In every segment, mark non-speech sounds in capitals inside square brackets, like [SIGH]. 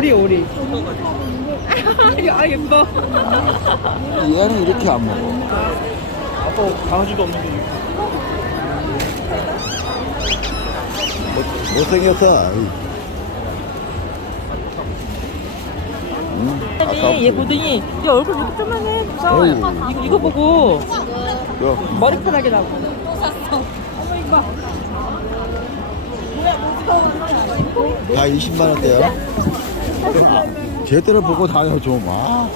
오리 오리. 아 예뻐. 얘는 이렇게 안 먹어. 아빠 강아지도 없는데 못, 못생겼어. 아이. 응? 얘 고등이 얘 얼굴 이렇게 조만해 무서워. 어이. 이거 이거 보고 야, 머리카락이 나고. 다 20만 원대야. 제대로 보고 다녀 좀. 아,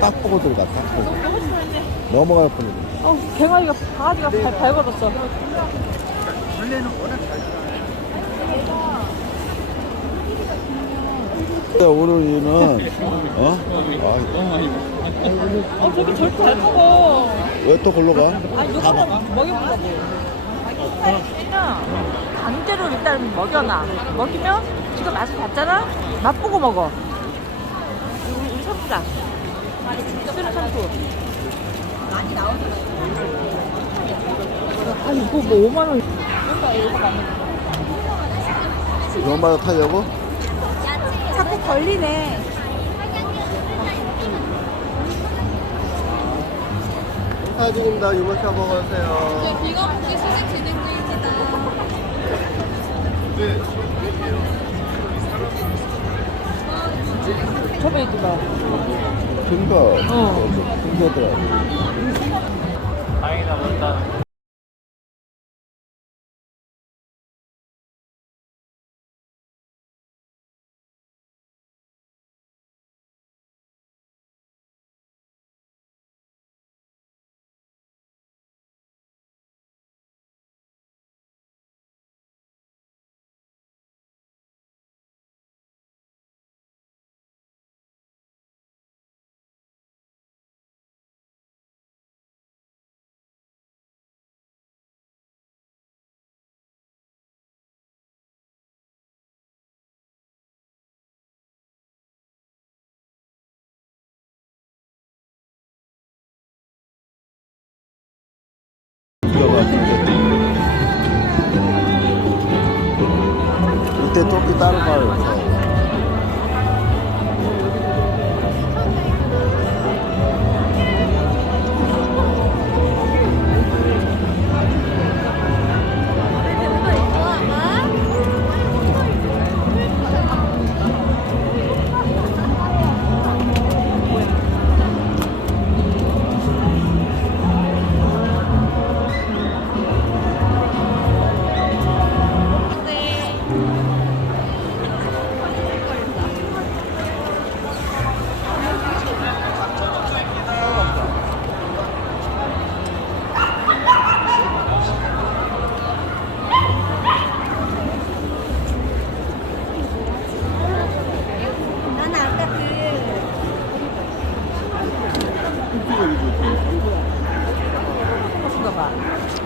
딱 보고 들어가. 딱 보고. 넘어갈 뻔했네. 어 갱아리가 강아지가 발 밟아졌어. 오른이는 어? 어 저기 저렇게 잘 먹어. 왜 또 걸로 가? 아니. 요거는 먹여보려고. 그냥 강제로 일단 먹여놔. 먹이면 지금 맛을 봤잖아. 맛보고 먹어. 우리 우리 샴푸다. 쓰는 샴푸. 아니 이거 뭐 5만 원. 얼마나 타려고? 자꾸 걸리네. 사진입니다. 유모차 먹으세요. 비건국기 수색 진행 중입니다. 저 번에 있더라. 큰거. 어. 큰 거더라. 다행이다 일단 이때 토끼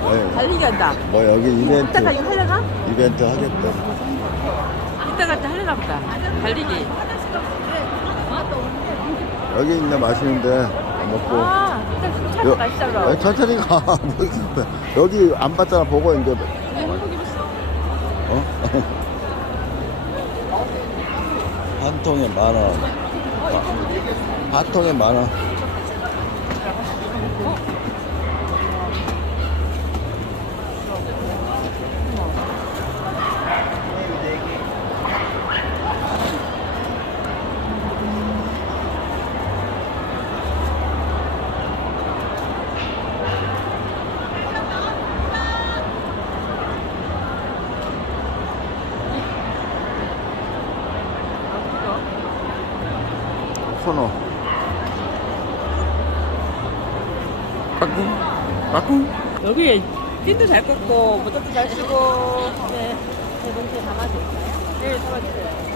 네. 달리기 한다. 뭐 여기 이벤트 이따가 이거 하려나? 이벤트 하겠다. 이따가 또 하려나 보다. 달리기. 여기 있네 맛있는데 안 먹고. 아, 일단 차가 맛있잖아. 야, 천천히 가. [LAUGHS] 뭐 이렇게. 여기 안 봤잖아 보고 이제. 어? [LAUGHS] 한 통에 만 원. 아, 한 통에 만 원. 코 빠꿍. 빠꿍. 여기 핀도 잘 꽂고 모자도 잘 쓰고 네. 제 몸에 담아드릴까요? 네, 담아주세요.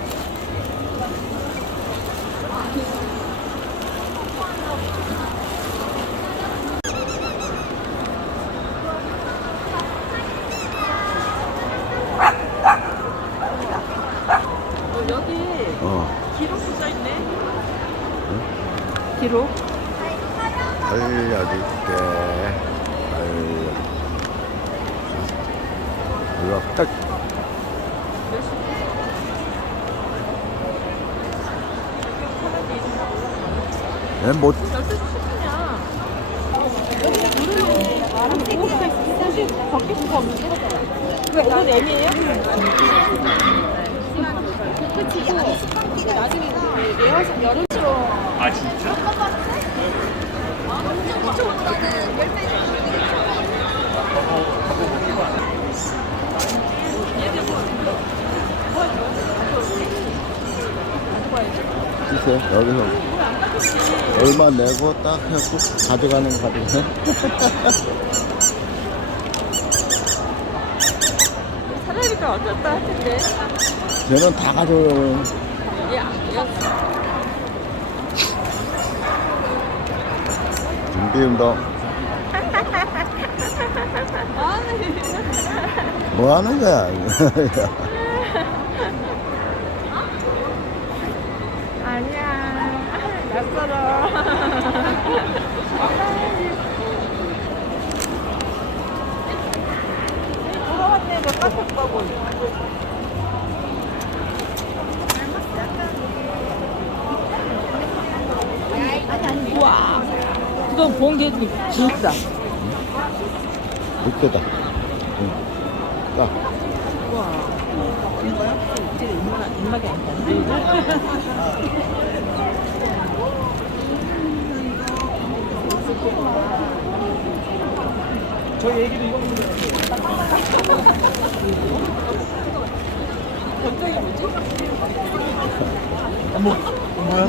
어, 여기 어. 기록도 써있네. 기록? 알려줄게. 이거 딱. 예, 뭐, 12시 10분이야. 여기 아 진짜? 주세요. 여기서 얼마 내고 딱 해갖고 가져가는 가득. 사람이니까 어쩔 할 텐데. 쟤는 다 가져요. 얘, 얘, 준 비운동. 뭐 하는 거야? [LAUGHS] 아니야. 낯설어. 돌아왔네, 몇 바퀴 가고. 우와. 그건 본게 진짜. 늑대다. 응. 딱. 이거야? 이제 입맛, 입맛이. 저희 얘기도 이거 어머 뭐야?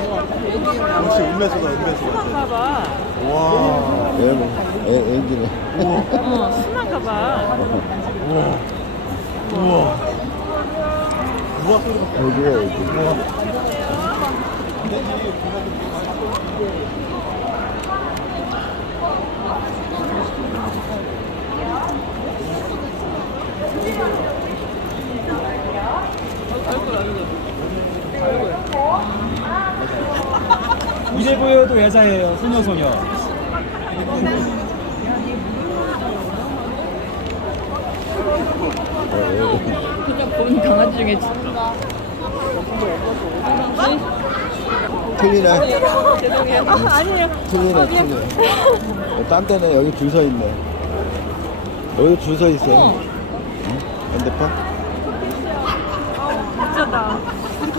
역시 은매소다 은매소 순한가 봐. 와 얘, 뭐, 애, 애기네. 어, 순한가 봐. 우와 우와 우와 소리가 애기야, 애기. [LAUGHS] 이래 보여도 여자예요 소녀 소녀 그냥 본 강아지 중에 진짜. 틀리네. 죄송해요. 아, 아니에요. 틀리네, 틀리네. 딴 데는 여기 줄 서 있네. 여기 줄 서 있어. 어. 응? 핸드폰? 진짜다. 우리 강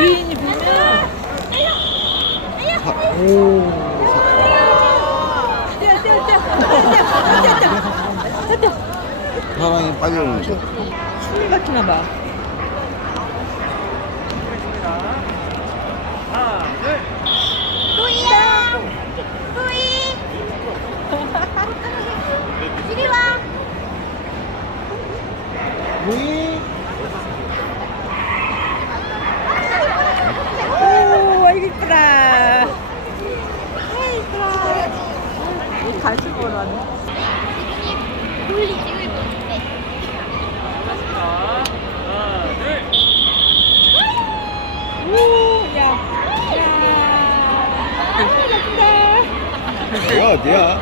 주인이 보면 오. 뛰어 뛰어 뛰어 뛰어 뛰어 뛰어 뛰어 사랑이 빨리 오는 거. 숨이 막히나 봐. 또이야 또이 이리 와 오, 아이고 이쁘다. 아이 이쁘다. 이 간식 보라네. 돌리 찍을 건데 오, 야, 야. 여기 어디야?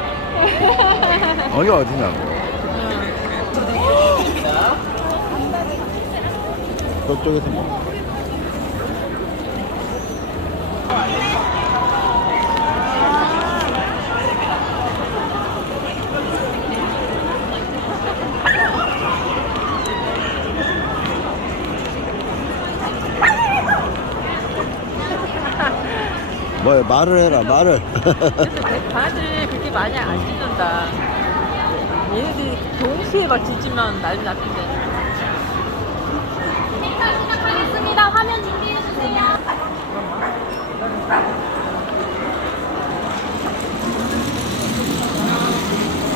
여기 어디냐고. 저쪽에서 뭐. 뭐 말을 해라 말을 그래서 강아지 그렇게 많이 안 짖는다. 얘네들이 동시에 막 짖으면 난리 났는데. 생산 시작하겠습니다. 화면 준비해주세요.